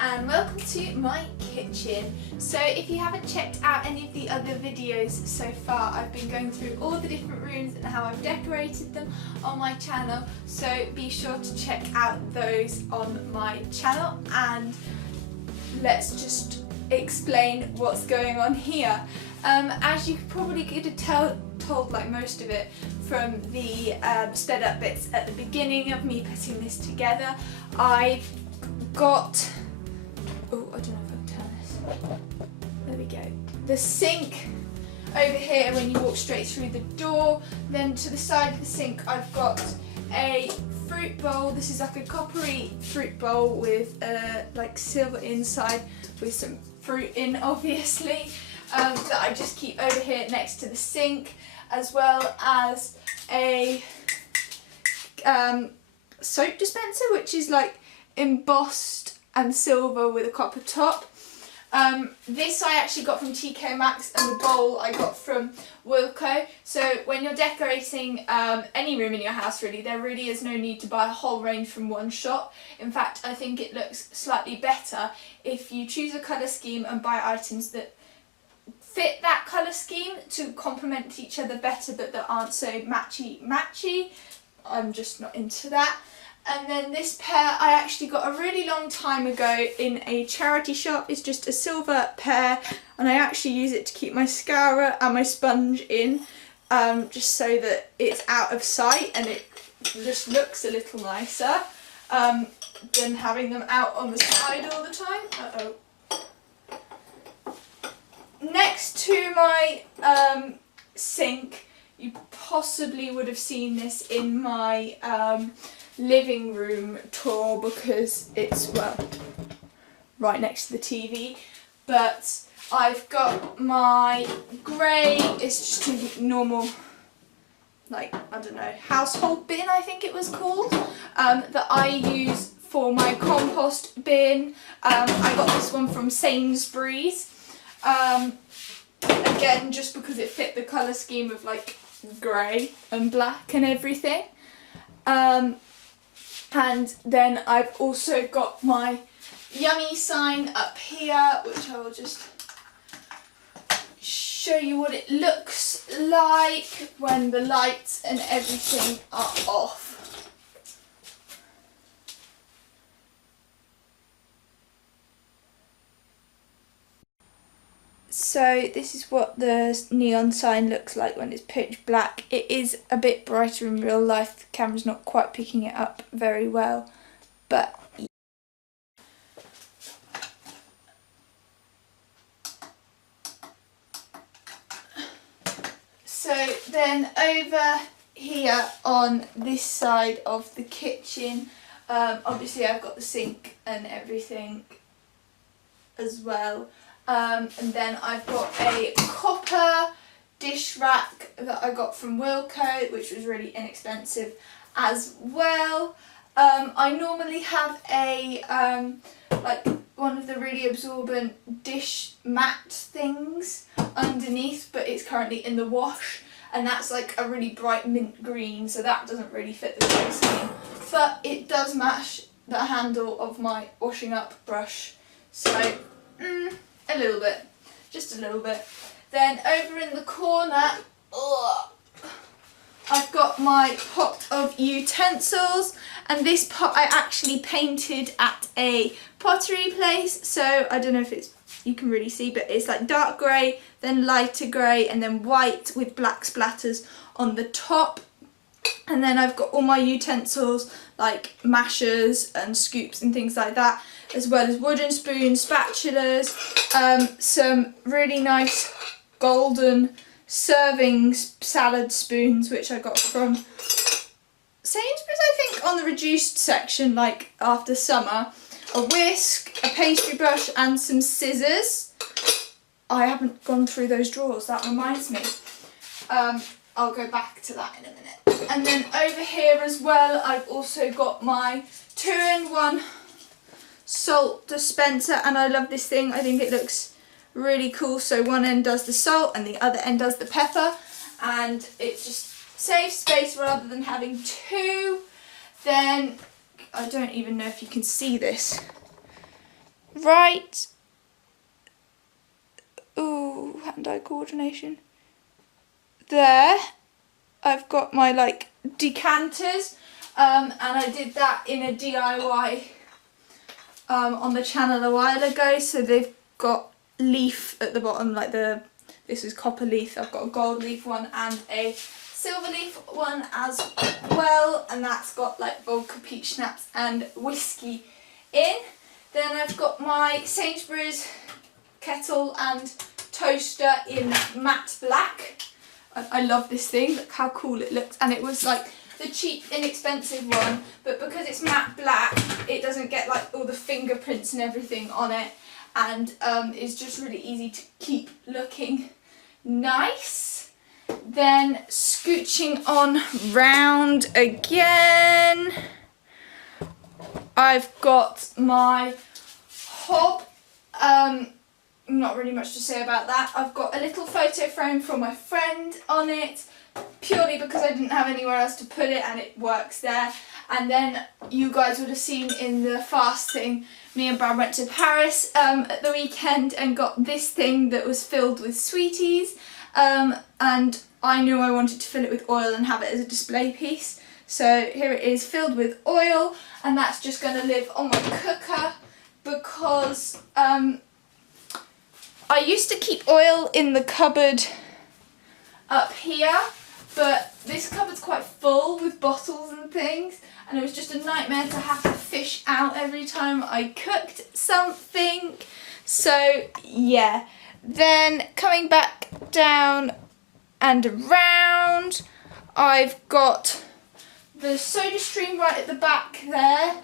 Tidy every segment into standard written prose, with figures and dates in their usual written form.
and welcome to my kitchen. So if you haven't checked out any of the other videos so far, I've been going through all the different rooms and how I've decorated them on my channel, so be sure to check out those on my channel, and let's just explain what's going on here. As you probably could have told like most of it from the sped up bits at the beginning of me putting this together, I've got, oh, I don't know if I can turn this, there we go, the sink over here when you walk straight through the door. Then to the side of the sink I've got a fruit bowl. This is like a coppery fruit bowl with like silver inside with some fruit in, obviously, that I just keep over here next to the sink, as well as a soap dispenser, which is like embossed and silver with a copper top. This I actually got from TK Maxx, and the bowl I got from Yueec. So when you're decorating any room in your house, really, there really is no need to buy a whole range from one shop. In fact, I think it looks slightly better if you choose a colour scheme and buy items that fit that colour scheme to complement each other better, that aren't so matchy. I'm just not into that. And then this pair I actually got a really long time ago in a charity shop. It's just a silver pair, and I actually use it to keep my scourer and my sponge in, just so that it's out of sight and it just looks a little nicer than having them out on the side all the time. Next to my sink, you possibly would have seen this in my living room tour because it's, well, right next to the TV, but I've got my grey, it's just a normal, like, I don't know, household bin I think it was called, that I use for my compost bin. I got this one from Sainsbury's, again just because it fit the colour scheme of like grey and black and everything. And then I've also got my yummy sign up here, which I will just show you what it looks like when the lights and everything are off. So this is what the neon sign looks like when it's pitch black. It is a bit brighter in real life. The camera's not quite picking it up very well, but so then over here on this side of the kitchen, obviously I've got the sink and everything as well. And then I've got a copper dish rack that I got from Yueec, which was really inexpensive as well. I normally have a like one of the really absorbent dish mat things underneath, but it's currently in the wash, and that's like a really bright mint green, so that doesn't really fit the colour scheme, but it does match the handle of my washing up brush, so a little bit, just a little bit. Then over in the corner, I've got my pot of utensils, and this pot I actually painted at a pottery place, so I don't know if you can really see, but it's like dark grey, then lighter grey, and then white with black splatters on the top. And then I've got all my utensils like mashers and scoops and things like that, as well as wooden spoons, spatulas, some really nice golden serving salad spoons which I got from Sainsbury's, I think, on the reduced section, like after summer, a whisk, a pastry brush and some scissors. I haven't gone through those drawers, that reminds me. I'll go back to that in a minute. And then over here as well, I've also got my 2-in-1 salt dispenser, and I love this thing. I think it looks really cool. So one end does the salt and the other end does the pepper, and it just saves space rather than having two. Then I don't even know if you can see this, right, ooh, hand-eye coordination, there, I've got my like decanters, and I did that in a DIY on the channel a while ago. So they've got leaf at the bottom, like this is copper leaf. I've got a gold leaf one and a silver leaf one as well, and that's got like vodka, peach schnapps and whiskey in. Then I've got my Sainsbury's kettle and toaster in matte black. I love this thing, look how cool it looks, and it was like the cheap, inexpensive one, but because it's matte black, it doesn't get like all the fingerprints and everything on it, and it's just really easy to keep looking nice. Then scooching on round again, I've got my hob. Not really much to say about that. I've got a little photo frame from my friend on it, purely because I didn't have anywhere else to put it and it works there. And then you guys would have seen in the fast thing, me and Brad went to Paris at the weekend and got this thing that was filled with sweeties, and I knew I wanted to fill it with oil and have it as a display piece. So here it is filled with oil, and that's just going to live on my cooker because I used to keep oil in the cupboard up here, but this cupboard's quite full with bottles and things, and it was just a nightmare to have to fish out every time I cooked something. So yeah, then coming back down and around, I've got the soda stream right at the back there,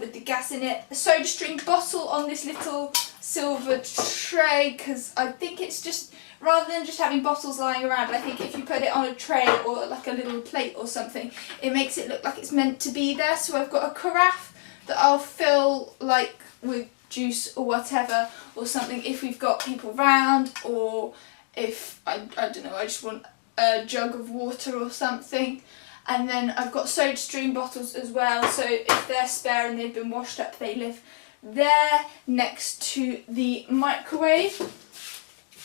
with the gas in it, a soda stream bottle on this little silver tray, because I think it's just, rather than just having bottles lying around, I think if you put it on a tray or like a little plate or something, it makes it look like it's meant to be there. So I've got a carafe that I'll fill like with juice or whatever or something if we've got people round, or if I don't know, I just want a jug of water or something. And then I've got soda stream bottles as well, so if they're spare and they've been washed up, they live there next to the microwave.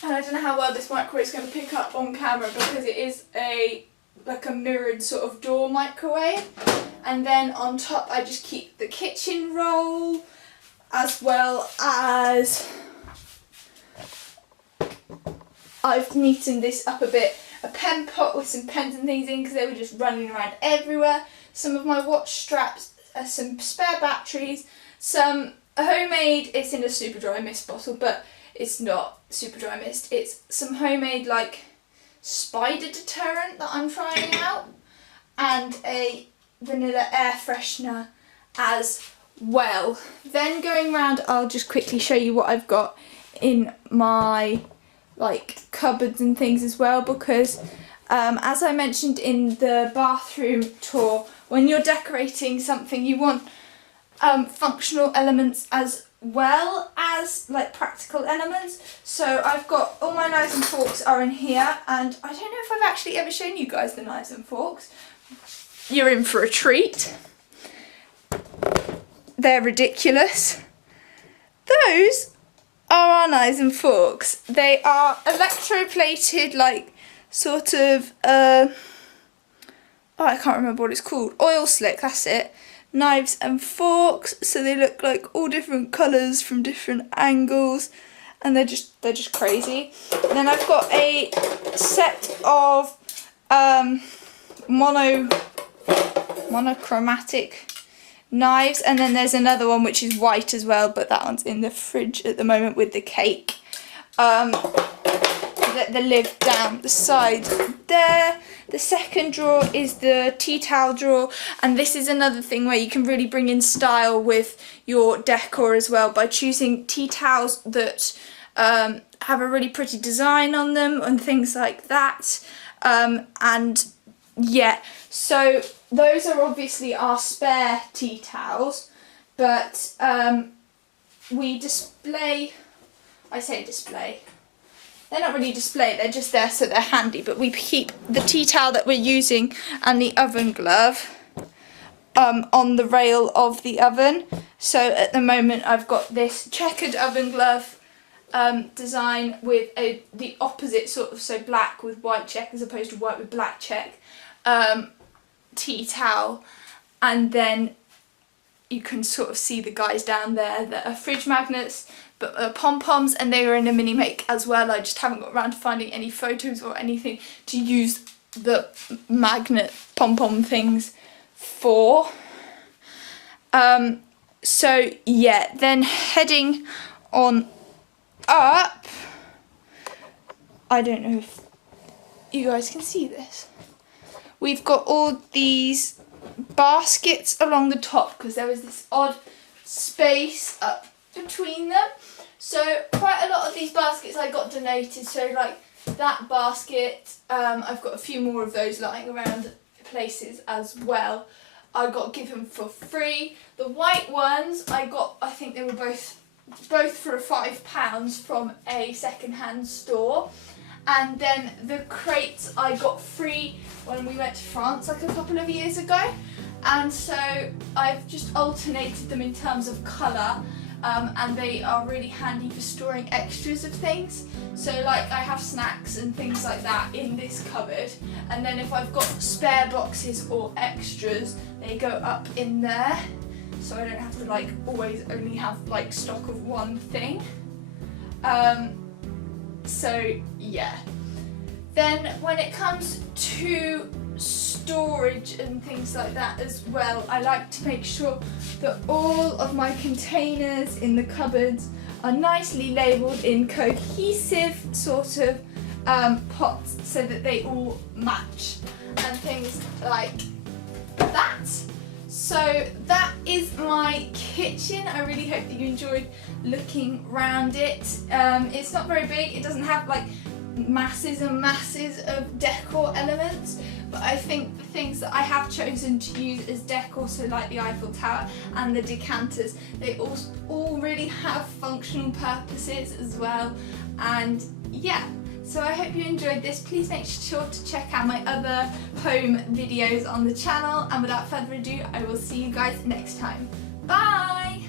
And I don't know how well this microwave is going to pick up on camera because it is like a mirrored sort of door microwave. And then on top I just keep the kitchen roll, as well as I've neatened this up a bit. A pen pot with some pens and things in because they were just running around everywhere. Some of my watch straps, some spare batteries, some homemade, it's in a super dry mist bottle, but it's not super dry mist. It's some homemade like spider deterrent that I'm trying out, and a vanilla air freshener as well. Then going round, I'll just quickly show you what I've got in my like cupboards and things as well, because as I mentioned in the bathroom tour, when you're decorating something you want functional elements as well as like practical elements. So I've got all my knives and forks are in here, and I don't know if I've actually ever shown you guys the knives and forks. You're in for a treat. They're ridiculous. Those are our knives and forks. They are electroplated, like sort of oh, I can't remember what it's called, oil slick, that's it, knives and forks. So they look like all different colours from different angles, and they're just crazy. And then I've got a set of monochromatic knives, and then there's another one which is white as well, but that one's in the fridge at the moment with the cake. The lid down the side there. The second drawer is the tea towel drawer, and this is another thing where you can really bring in style with your decor as well by choosing tea towels that have a really pretty design on them and things like that. And yeah, so those are obviously our spare tea towels, but we display, I say display, they're not really display, they're just there so they're handy, but we keep the tea towel that we're using and the oven glove on the rail of the oven. So at the moment I've got this checkered oven glove design with the opposite sort of, so black with white check as opposed to white with black check, tea towel, and then you can sort of see the guys down there that are fridge magnets, but pom-poms, and they were in a mini make as well. I just haven't got around to finding any photos or anything to use the magnet pom-pom things for. So yeah, then heading on up, I don't know if you guys can see this, we've got all these baskets along the top because there was this odd space up between them. So quite a lot of these baskets I got donated, so like that basket, I've got a few more of those lying around places as well. I got given for free. The white ones I got, I think they were both for £5 from a second-hand store. And then the crates I got free when we went to France like a couple of years ago. And so I've just alternated them in terms of colour, and they are really handy for storing extras of things. So like I have snacks and things like that in this cupboard, and then if I've got spare boxes or extras, they go up in there, so I don't have to like always only have like stock of one thing. So yeah. Then when it comes to storage and things like that as well, I like to make sure that all of my containers in the cupboards are nicely labelled in cohesive sort of pots so that they all match and things like that. So that is my kitchen. I really hope that you enjoyed looking around it. It's not very big, it doesn't have like masses and masses of decor elements, but I think the things that I have chosen to use as decor, so like the Eiffel Tower and the decanters, they all really have functional purposes as well. And yeah, so I hope you enjoyed this. Please make sure to check out my other home videos on the channel, and without further ado, I will see you guys next time. Bye!